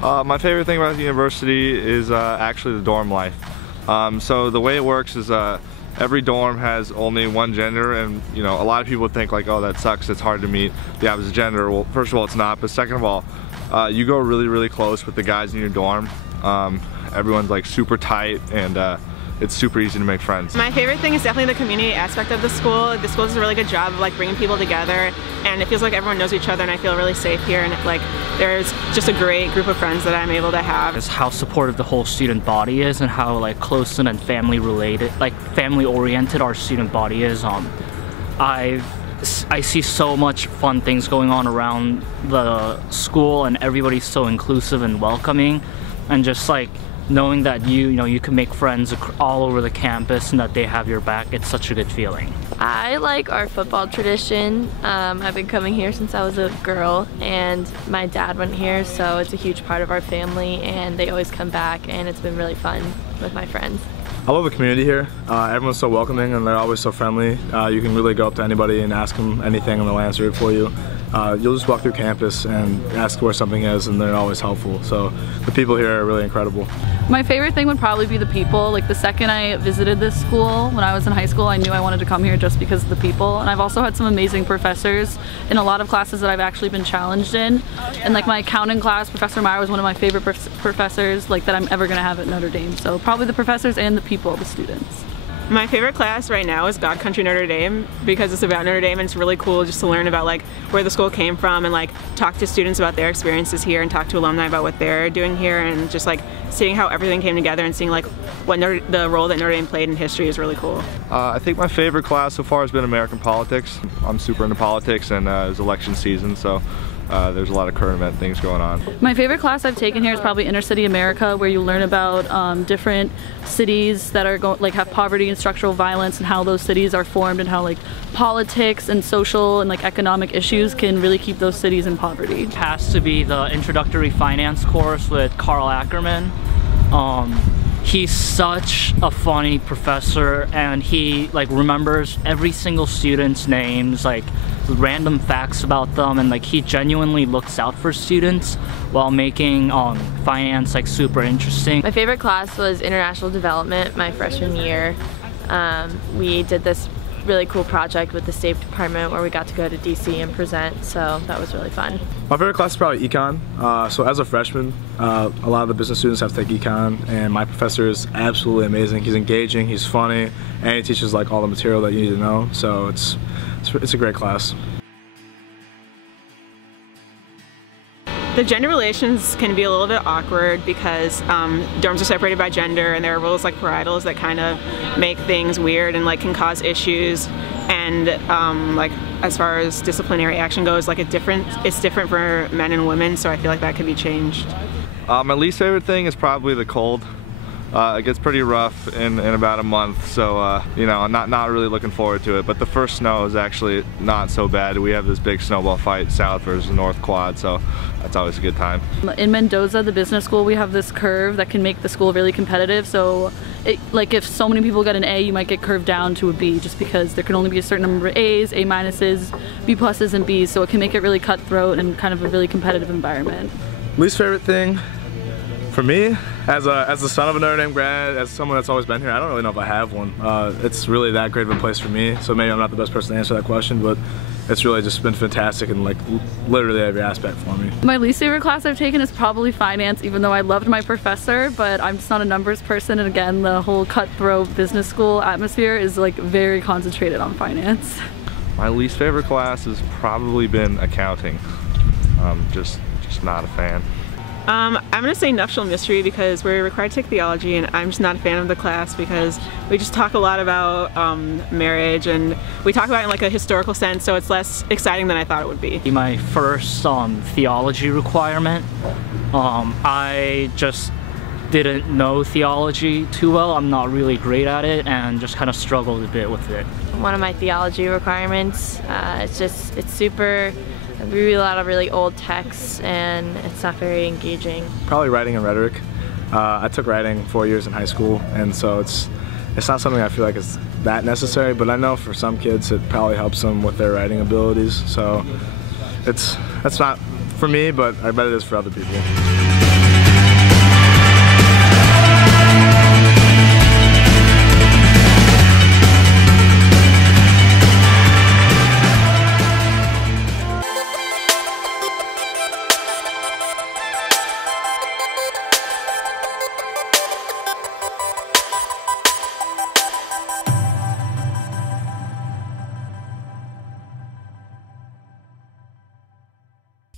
My favorite thing about the university is actually the dorm life. So the way it works is every dorm has only one gender, and you know, a lot of people think like, oh, that sucks, it's hard to meet the opposite gender. Well, first of all, it's not, but second of all, you go really close with the guys in your dorm. Everyone's like super tight, and it's super easy to make friends. My favorite thing is definitely the community aspect of the school. The school does a really good job of like bringing people together, and it feels like everyone knows each other, and I feel really safe here, and like there's just a great group of friends that I'm able to have. Is how supportive the whole student body is, and how like close and family related, like family oriented our student body is. I see so much fun things going on around the school, and everybody's so inclusive and welcoming, and just like knowing that you can make friends all over the campus and that they have your back, it's such a good feeling. I like our football tradition. I've been coming here since I was a girl, and my dad went here, so it's a huge part of our family, and they always come back, and it's been really fun with my friends. I love the community here. Everyone's so welcoming, and they're always so friendly. You can really go up to anybody and ask them anything, and they'll answer it for you. You'll just walk through campus and ask where something is, and they're always helpful. So the people here are really incredible. My favorite thing would probably be the people. Like the second I visited this school when I was in high school, I knew I wanted to come here just because of the people. And I've also had some amazing professors in a lot of classes that I've actually been challenged in. And like my accounting class, Professor Meister was one of my favorite professors like that I'm ever going to have at Notre Dame. So probably the professors and the people, the students. My favorite class right now is God Country Notre Dame, because it's about Notre Dame, and it's really cool just to learn about like where the school came from, and like talk to students about their experiences here, and talk to alumni about what they're doing here, and just like seeing how everything came together, and seeing like what the role that Notre Dame played in history is really cool. I think my favorite class so far has been American politics. I'm super into politics, and it's election season, so there's a lot of current event things going on. My favorite class I've taken here is probably Inner City America, where you learn about different cities that are have poverty and structural violence, and how those cities are formed, and how like politics and social and like economic issues can really keep those cities in poverty. It has to be the introductory finance course with Carl Ackerman. He's such a funny professor, and he like remembers every single student's names, like random facts about them, and like he genuinely looks out for students while making finance like super interesting. My favorite class was International Development my freshman year. We did this really cool project with the State Department where we got to go to DC and present, so that was really fun. My favorite class is probably econ. So as a freshman, a lot of the business students have to take econ, and my professor is absolutely amazing. He's engaging, he's funny, and he teaches like all the material that you need to know, so it's a great class. The gender relations can be a little bit awkward because dorms are separated by gender, and there are rules like parietals that kind of make things weird and like can cause issues. And like as far as disciplinary action goes, like it's different for men and women, so I feel like that could be changed. My least favorite thing is probably the cold. It gets pretty rough in about a month, so you know, I'm not really looking forward to it. But the first snow is actually not so bad. We have this big snowball fight south versus the North Quad, so that's always a good time. In Mendoza, the business school, we have this curve that can make the school really competitive. So like if so many people get an A, you might get curved down to a B, just because there can only be a certain number of A's, A minuses, B pluses, and B's. So it can make it really cutthroat and kind of a really competitive environment. Least favorite thing for me, as the son of a Notre Dame grad, as someone that's always been here, I don't really know if I have one. It's really that great of a place for me, so maybe I'm not the best person to answer that question, but it's really just been fantastic in like literally every aspect for me. My least favorite class I've taken is probably finance, even though I loved my professor, but I'm just not a numbers person, and again, the whole cutthroat business school atmosphere is like very concentrated on finance. My least favorite class has probably been accounting. Just not a fan. I'm going to say nuptial mystery because we're required to take theology, and I'm just not a fan of the class because we just talk a lot about marriage, and we talk about it in like a historical sense, so it's less exciting than I thought it would be. My first theology requirement, I just didn't know theology too well. I'm not really great at it, and just kind of struggled a bit with it. One of my theology requirements, it's super, we read a lot of really old texts, and it's not very engaging. Probably writing and rhetoric. I took writing 4 years in high school, and so it's not something I feel like is that necessary, but I know for some kids it probably helps them with their writing abilities, so that's not for me, but I bet it is for other people.